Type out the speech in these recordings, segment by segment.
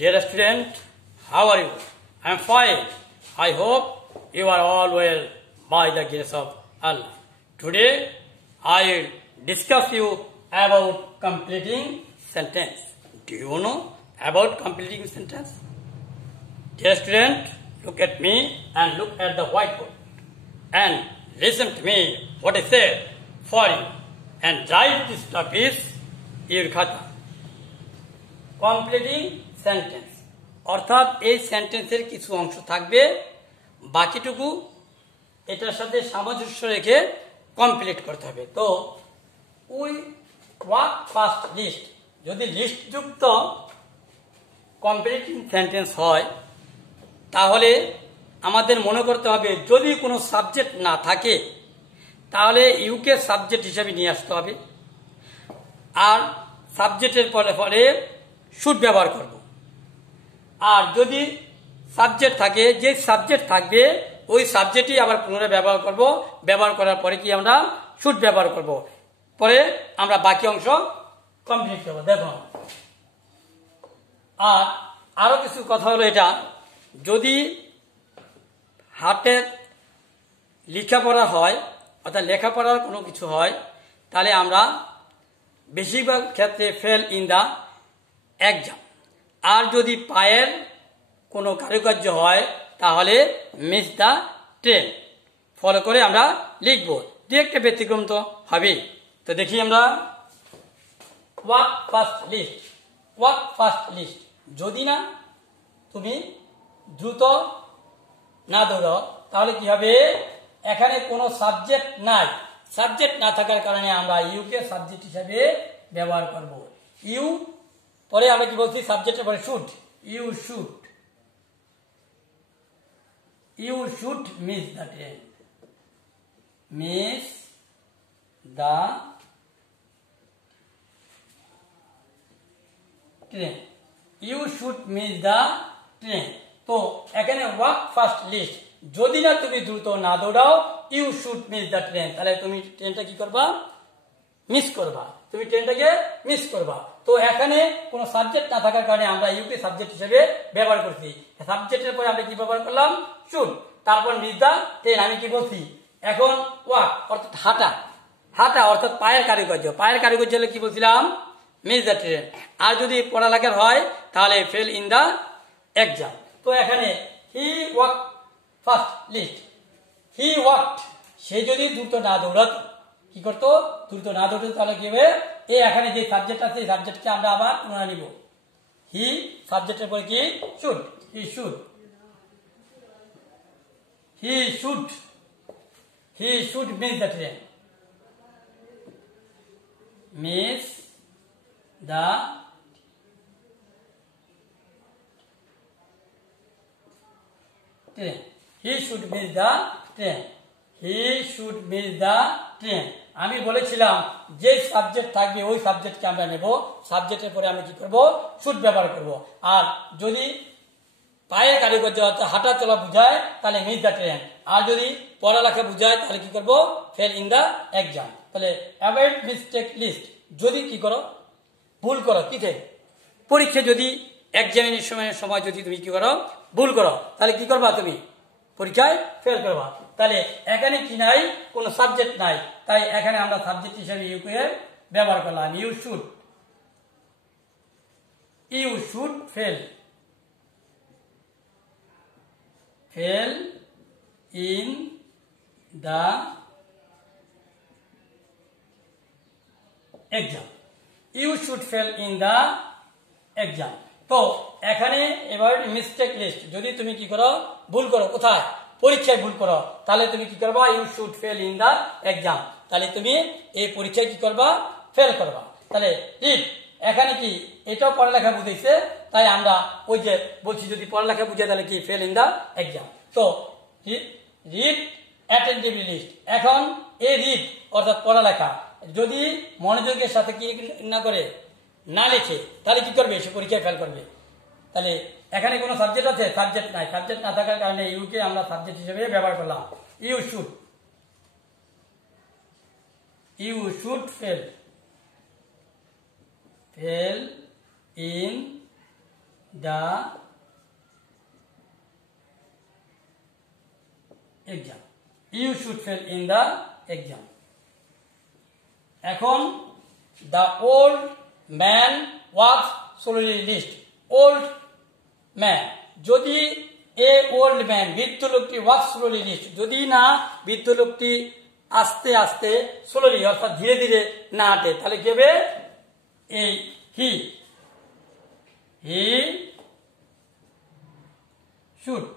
Dear student, how are you? I am fine. I hope you are all well by the grace of Allah. Today, I will discuss you about completing sentence. Do you know about completing sentence? Dear student, look at me and look at the whiteboard and listen to me what I said for you and write this topic in your khata. Completing sentence অর্থাৎ এই সেন্টেন্সের কিছু অংশ থাকবে, বাকিটুকু এটার সাথে সামঞ্জস্য রেখে কমপ্লিট করতে হবে। তো উই ওয়ার্ক ফার্স্ট লিস্ট, যদি লিস্টযুক্ত কমপ্লিটিং সেন্টেন্স হয় তাহলে আমাদের মনে করতে হবে যদি কোনো সাবজেক্ট না থাকে তাহলে ইউকে সাবজেক্ট হিসাবে নিয়ে আসতে হবে, আর সাবজেক্টের পরে পরে শুড ব্যবহার করব। আর যদি সাবজেক্ট থাকে, যে সাবজেক্ট থাকবে ওই সাবজেক্টই আবার পুনরায় ব্যবহার করব, ব্যবহার করার পরে কি আমরা শুড ব্যবহার করব, পরে আমরা বাকি অংশ কমপ্লিট করব। দেখো, আর আরো কিছু কথা হলো এটা, যদি হাতের লেখাপড়া হয় অর্থাৎ লেখাপড়ার কোনো কিছু হয় তাহলে আমরা বেশিরভাগ ক্ষেত্রে ফেল ইন দা এক্সাম, আর যদি পায়ের কোনো কারুকার্য হয় তাহলে মিস দ্য ট্রেন ফলো করে আমরা লিখবো। দু একটা ব্যতিক্রম তো হবেই। তো দেখি আমরা walk first lest. Walk first lest, যদি না তুমি দ্রুত না দৌড়াও তাহলে কি হবে, এখানে কোনো সাবজেক্ট নাই, সাবজেক্ট না থাকার কারণে আমরা ইউকে সাবজেক্ট হিসাবে ব্যবহার করব। ইউ পরে আমরা কি বলছি, সাবজেক্টের পরে should, you should, you should miss the train, miss the train, you should miss the train. তো এখানে ওয়াক ফার্স্ট লিস্ট, যদি না তুমি দ্রুত না দৌড়াও you should miss the train, তাহলে তুমি ট্রেনটা কি করবা, মিস করবা, তুমি ট্রেনটাকে মিস করবা। তো এখানে কোনো সাবজেক্ট না থাকার কারণে আমরা ইউকে সাবজেক্ট হিসেবে ব্যবহার করছি। সাবজেক্টের পরে আমরা কি ব্যবহার করলাম, শুড, তারপর মিস দা ট্রেন। আমি কি বলছি এখন, ওয়াক অর্থাৎ হাঁটা, হাঁটা অর্থাৎ পায়ের কারুকার্য, পায়ের কারুকার্য হলে কি বলছিলাম, মিস দা ট্রেন। আর যদি পড়ালেখার হয় তাহলে ফেল ইন দা এক্সাম। তো এখানে he walk first list, he walked, সে যদি দ্রুত না দৌড়াতো, কি করতো, দ্রুত না দৌড়াতো তাহলে কি হবে, এখানে যে সাবজেক্ট আছে এই সাবজেক্টকে আমরা আবার পুনরায় নিব। হি সাবজেক্টের পরে কি should, he should, he should, he should miss the train, miss the train, he should miss the train, he should miss the train. আমি বলেছিলাম যে সাবজেক্ট থাকবে ওই সাবজেক্টকে আমরা নেব, সাবজেক্টের পরে আমি কি করব, শুড ব্যবহার করব। আর যদি পায়ের কারুকার্য হাঁটা চলা বুঝায় তাহলে মিস দ্য ট্রেন, আর যদি পড়ালেখা বুঝায় তাহলে কি করব, ফেল ইন দা এক্সাম। তাহলে অ্যাভয়েড মিস্টেক লিস্ট, যদি কি করো, ভুল করো, কিসে, পরীক্ষা যদি এক্সামিনেশনের সময় যদি তুমি কি করো, ভুল করো, তাহলে কি করবা, তুমি পরীক্ষায় ফেল করবা। তাহলে এখানে কি নাই, কোন সাবজেক্ট নাই, তাই এখানে আমরা সাবজেক্ট হিসেবে ইউকে ব্যবহার করলাম। You should, you should fail, fail in the exam, you should fail in the exam. তো এখানে এবার মিস্টেক লিস্ট, যদি তুমি কি করো, ভুল করো, কোথায়, পরীক্ষায় ভুল করো, তাহলে তুমি কি করবা, you should fail in the exam, তাহলে তুমি এই পরীক্ষায় কি করবা, ফেল করবা। তাহলে রিড, এখানে কি এটাও পড়ালেখা বুঝাইছে, তাই আমরা ওই যে বলছি যদি পড়ালেখা বুঝাই তাহলে কি ফেল ইন দা এক্সাম। তো রিড অ্যাটেন্টিভলি লিস্ট, এখন এই রিড অর্থাৎ পড়ালেখা যদি মনোযোগের সাথে কি না করে, না লিখে, তাহলে কি করবে, সে পরীক্ষায় ফেল করবে। তাহলে এখানে কোনো সাবজেক্ট আছে, সাবজেক্ট নাই, সাবজেক্ট না থাকার কারণে ইউকে আমরা সাবজেক্ট হিসেবে ব্যবহার করলাম। You should, you should fail, fail in the exam. You should fail in the exam. এখন the old man walks slowly list. Old man, যদি এ ওল্ড ম্যান বৃদ্ধ লোকটি ওয়াক স্লোলি লিস্ট, যদি না বৃদ্ধ লোকটি আস্তে আস্তে স্লোলি অর্থাৎ ধীরে ধীরে না হাঁটে, তাহলে কি হবে? এই হি শুড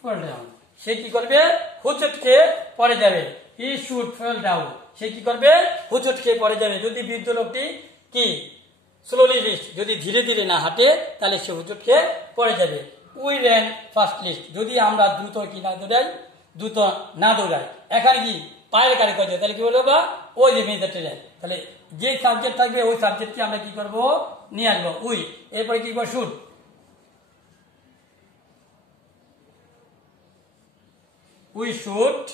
fall down. সে কি করবে? হুচট খেয়ে পড়ে যাবে। হি শুড ফল ডাউন, সে কি করবে? হুচট খেয়ে পড়ে যাবে। যদি বৃদ্ধ লোকটি কি স্লোলি লিস্ট, যদি ধীরে ধীরে না হাঁটে, তাহলে সে হুচট খেয়ে পড়ে যাবে। উই র্যান ফার্স্ট লিস্ট, যদি আমরা দ্রুত কি না দৌড়াই, দ্রুত না দৌড়াই। এখানে কি পায়ের কারিগর, তাহলে কি বলবো? বা ওই যে মেয়েদের ট্রেন, তাহলে যে সাবজেক্ট থাকবে ওই সাবজেক্টকে আমরা কি করবো? নিয়ে আসবো উই। এরপরে কি করবো? Should. We should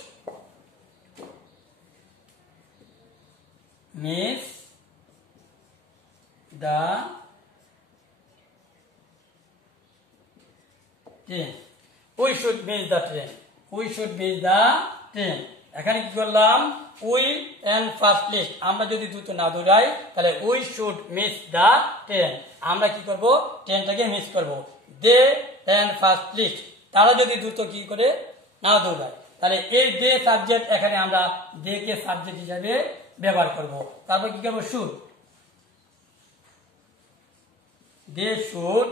miss the train. We should miss the train. We should miss the train. এখানে কি করলাম? উই এন্ড ফার্স্ট লিস্ট, আমরা যদি দ্রুত না দৌড়াই তাহলে we should miss the train, আমরা কি করব? ট্রেনটাকে মিস করব। দে এন্ড ফার্স্ট লিস্ট, তারা যদি দ্রুত কি করে না দৌড়ায়, তাহলে এই দে সাবজেক্ট, এখানে আমরা দে কে সাবজেক্ট হিসাবে ব্যবহার করব। তারপর কি করবো? শুড। দে শুড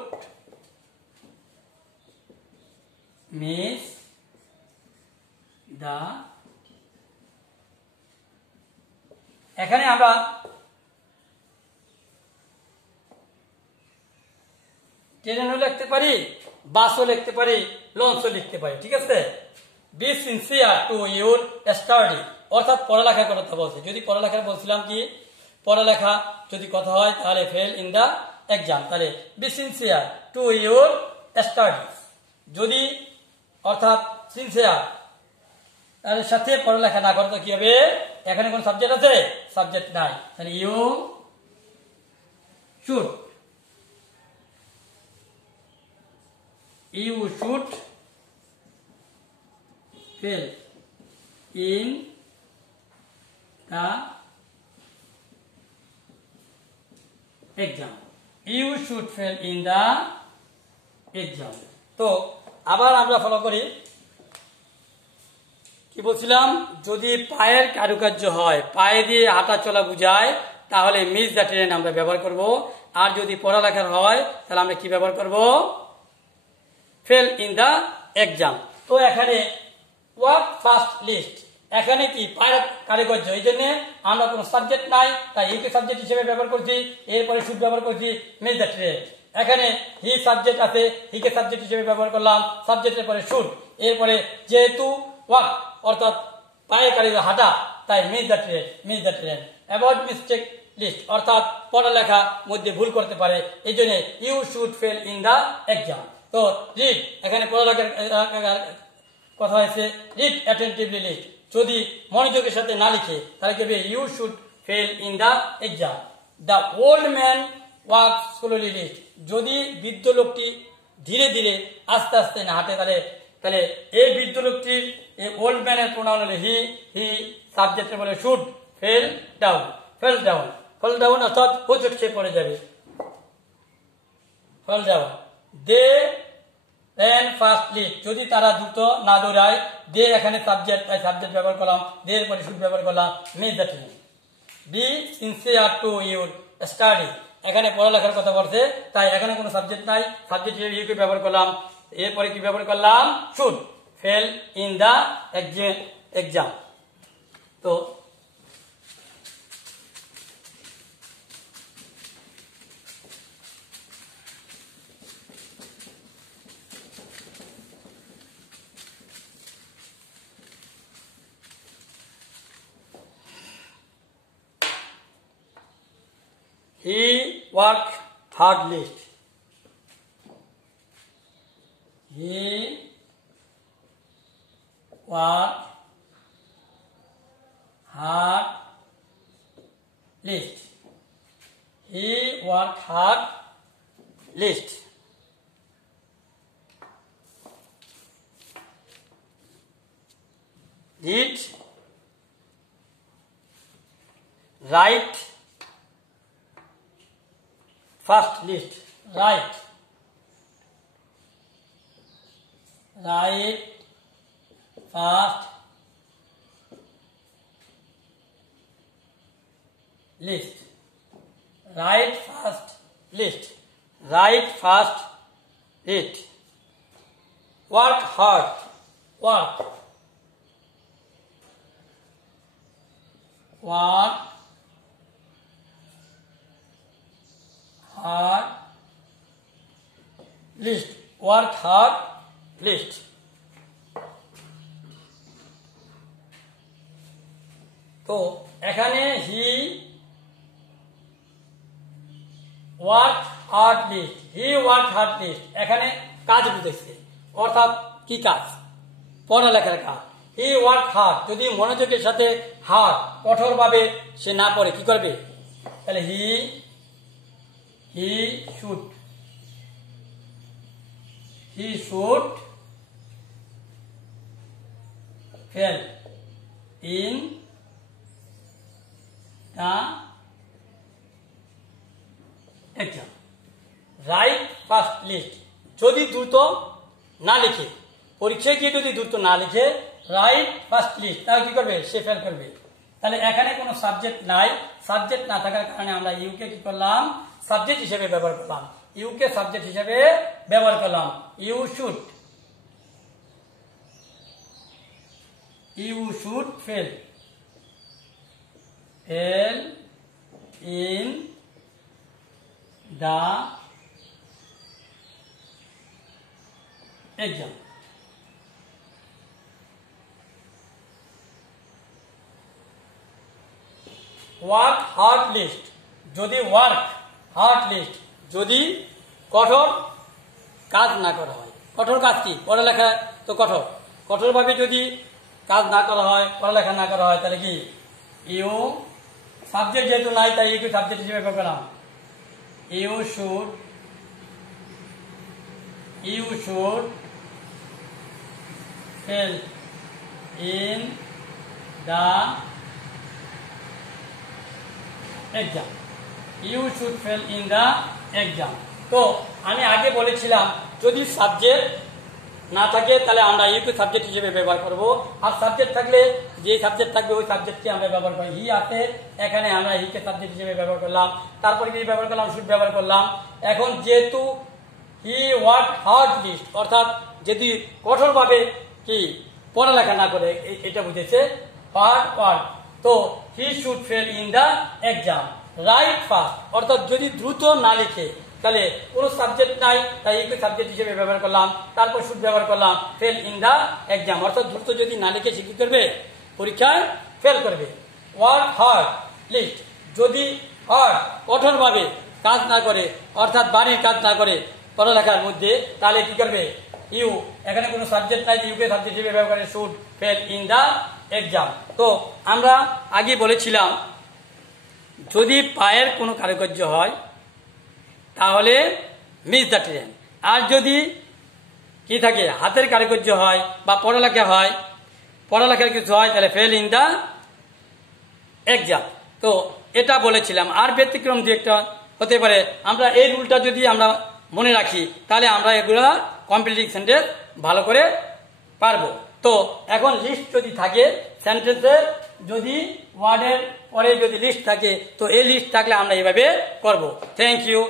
মিস দা, এখানে আমরা ট্রেনও লিখতে পারি, বাসও লিখতে পারি, লঞ্চও লিখতে পারি। ঠিক আছে? Be sincere to your study, অর্থাৎ পড়ালেখার কথা বলছে। যদি পড়ালেখা বলছিলাম কি পড়ালেখা যদি কথা হয় তাহলে ফেল ইন দা এক্সাম, তাহলে be sincere to your study, যদি অর্থাৎ সিনসিয়ার তার সাথে পড়ালেখা না করতে কি হবে? এখানে কোন সাবজেক্ট আছে? সাবজেক্ট নাই, তাহলে you should, you should fail in the exam. You should fail in the exam. তো আবার আমরা ফলো করি, কি বলছিলাম? যদি পায়ের কারুকার্য হয়, পায়ে দিয়ে হাঁটা চলা বুঝায়, তাহলে মিস দ্য ট্রেন আমরা ব্যবহার করব। আর যদি পড়ালেখার হয় তাহলে আমরা কি ব্যবহার করব? Fail in the exam. তো এখানে ওয়ার্ক ফার্স্ট লিস্ট, এখানে কি পায়ের কারিগর্য, এই জন্য আমরা কোনো সাবজেক্ট নাই, তাই ইউকে সাবজেক্ট হিসেবে ব্যবহার করছি। এরপরে শুড ব্যবহার করছি মিস দ্য ট্রেন। এখানে হি সাবজেক্ট আছে, হিকে সাবজেক্ট হিসেবে ব্যবহার করলাম, সাবজেক্টের পরে শুড। এরপরে যেহেতু ওয়ার্ক অর্থাৎ পায়ের কারিগর হাঁটা, তাই miss the train, miss the train. Avoid mistake lest, অর্থাৎ পড়ালেখা মধ্যে ভুল করতে পারে, এই জন্য you should fail in the exam. তো রিড, এখানে পড়ালেখার কথা হয়েছে, রিড অ্যাটেন্টিভলি লিস্ট, যদি মনোযোগের সাথে না লিখে তাহলে কি হবে? You should fail in the exam. The old man walk slowly lest, যদি বৃদ্ধ লোকটি ধীরে ধীরে আস্তে আস্তে না হাঁটে, তাহলে এই বৃদ্ধ লোকটির এই ওল্ড ম্যানের প্রোনাউন হলে হি, হি সাবজেক্টে বলে should fail down, fail down, fail down অর্থাৎ হোঁচট খেয়ে পড়ে যাবে, ফেল ডাউন। দে র্যান ফাস্টলি, যদি তারা দ্রুত না দৌড়ায়, দে এখানে সাবজেক্ট, তাই সাবজেক্ট ব্যবহার করলাম, দে এর পরে শুড ব্যবহার করলাম, miss the train. Be sincere to your study, এখানে পড়ালেখার কথা বলছে, তাই এখানে কোনো সাবজেক্ট নাই, সাবজেক্ট হিসেবে ইউকে ব্যবহার করলাম। এরপরে কি ব্যবহার করলাম? Should fail in the exam. তো he worked hard list. He work hard lest, he work hard lest. Read write fast lest, write fast lest, write fast lest, write fast lest. Work hard, work hard lest, work hard lest. তো এখানে he work hard lest, he work hard lest, এখানে কাজ বুঝেছে, অর্থাৎ কি কাজ? পড়ালেখার কাজ। হি ওয়ার্ক হার্ড, যদি মনোযোগের সাথে হার্ড কঠোরভাবে সে না পড়ে কি করবে? তাহলে he should fail in the exam. Write fast lest, যদি দ্রুত না লিখে, পরীক্ষায় গিয়ে যদি দ্রুত না লিখে রাইট ফার্স্ট লিস্ট, তাহলে কি করবে? সে ফেল করবে। তাহলে এখানে কোনো সাবজেক্ট নাই, সাবজেক্ট না থাকার কারণে আমরা ইউকে কি করলাম? সাবজেক্ট হিসেবে ব্যবহার করলাম, ইউকে সাবজেক্ট হিসেবে ব্যবহার করলাম। You should fail in the exam. Work hard lest, যদি ওয়ার্ক হার্ড লিস্ট, যদি কঠোর কাজ না করা হয়। কঠোর কাজ কি? পড়ালেখা তো কঠোর, কঠোরভাবে যদি কাজ না করা হয়, পড়ালেখা না করা হয়, তাহলে কি? ইউ সাবজেক্ট যেহেতু নাই, তাই ইউকে সাবজেক্ট হিসেবে ব্যবহার করলাম। You should fail in the exam. You should fail in the exam. তো আমি আগে বলেছিলাম যদি সাবজেক্ট না থাকে তাহলে আমরা ইউকে সাবজেক্ট হিসেবে ব্যবহার করব, আর সাবজেক্ট থাকলে যে সাবজেক্ট থাকবে ওই সাবজেক্টকে আমরা ব্যবহার করি। হি আছে, এখানে আমরা হিকে সাবজেক্ট হিসেবে ব্যবহার করলাম, তারপরে কি ব্যবহার করলাম? শুড ব্যবহার করলাম। এখন যেহেতু হি ওয়ার্ক হার্ড লিস্ট, অর্থাৎ যদি কঠোরভাবে কি পড়ালেখা না করে, এটা বুঝেছে হার্ড ওয়ার্ক। তো হি should fail in the exam. Write first, অর্থাৎ যদি দ্রুত না লিখে, তাহলে কোনো সাবজেক্ট নাই, তাই ইউকে সাবজেক্ট হিসেবে ব্যবহার করলাম, তারপর শুড ব্যবহার করলাম। ফেল ইন দ্য এক্সাম, অর্থাৎ দ্রুত যদি না লিখে সে কি করবে? পরীক্ষায় ফেল করবে। ওয়ার্ক হার্ড লিস্ট, যদি হার্ড কঠোরভাবে কাজ না করে, অর্থাৎ বাড়ির কাজ না করে পড়ালেখার মধ্যে, তাহলে কি করবে? ইউ, এখানে কোনো সাবজেক্ট নাই, ইউকে সাবজেক্ট হিসেবে ব্যবহার করে should fail in the exam. তো আমরা আগে বলেছিলাম যদি পায়ের কোনো কারুকার্য হয় তাহলে মিস দ্য ট্রেন, আর যদি কি থাকে হাতের কারুকার্য হয় বা পড়ালেখা হয়, পড়ালেখার কিছু হয়, তাহলে ফেল ইন দ্য এক্সাম। তো এটা বলেছিলাম। আর ব্যতিক্রম দু একটা হতে পারে, আমরা এই রুলটা যদি আমরা মনে রাখি তাহলে আমরা এগুলো কমপ্লিটিং সেন্টেন্স ভালো করে পারবো। তো এখন লিস্ট যদি থাকে সেন্টেন্সের, যদি ওয়ার্ডের পরে যদি লিস্ট থাকে, তো এই লিস্ট থাকলে আমরা এইভাবে করব। Thank you.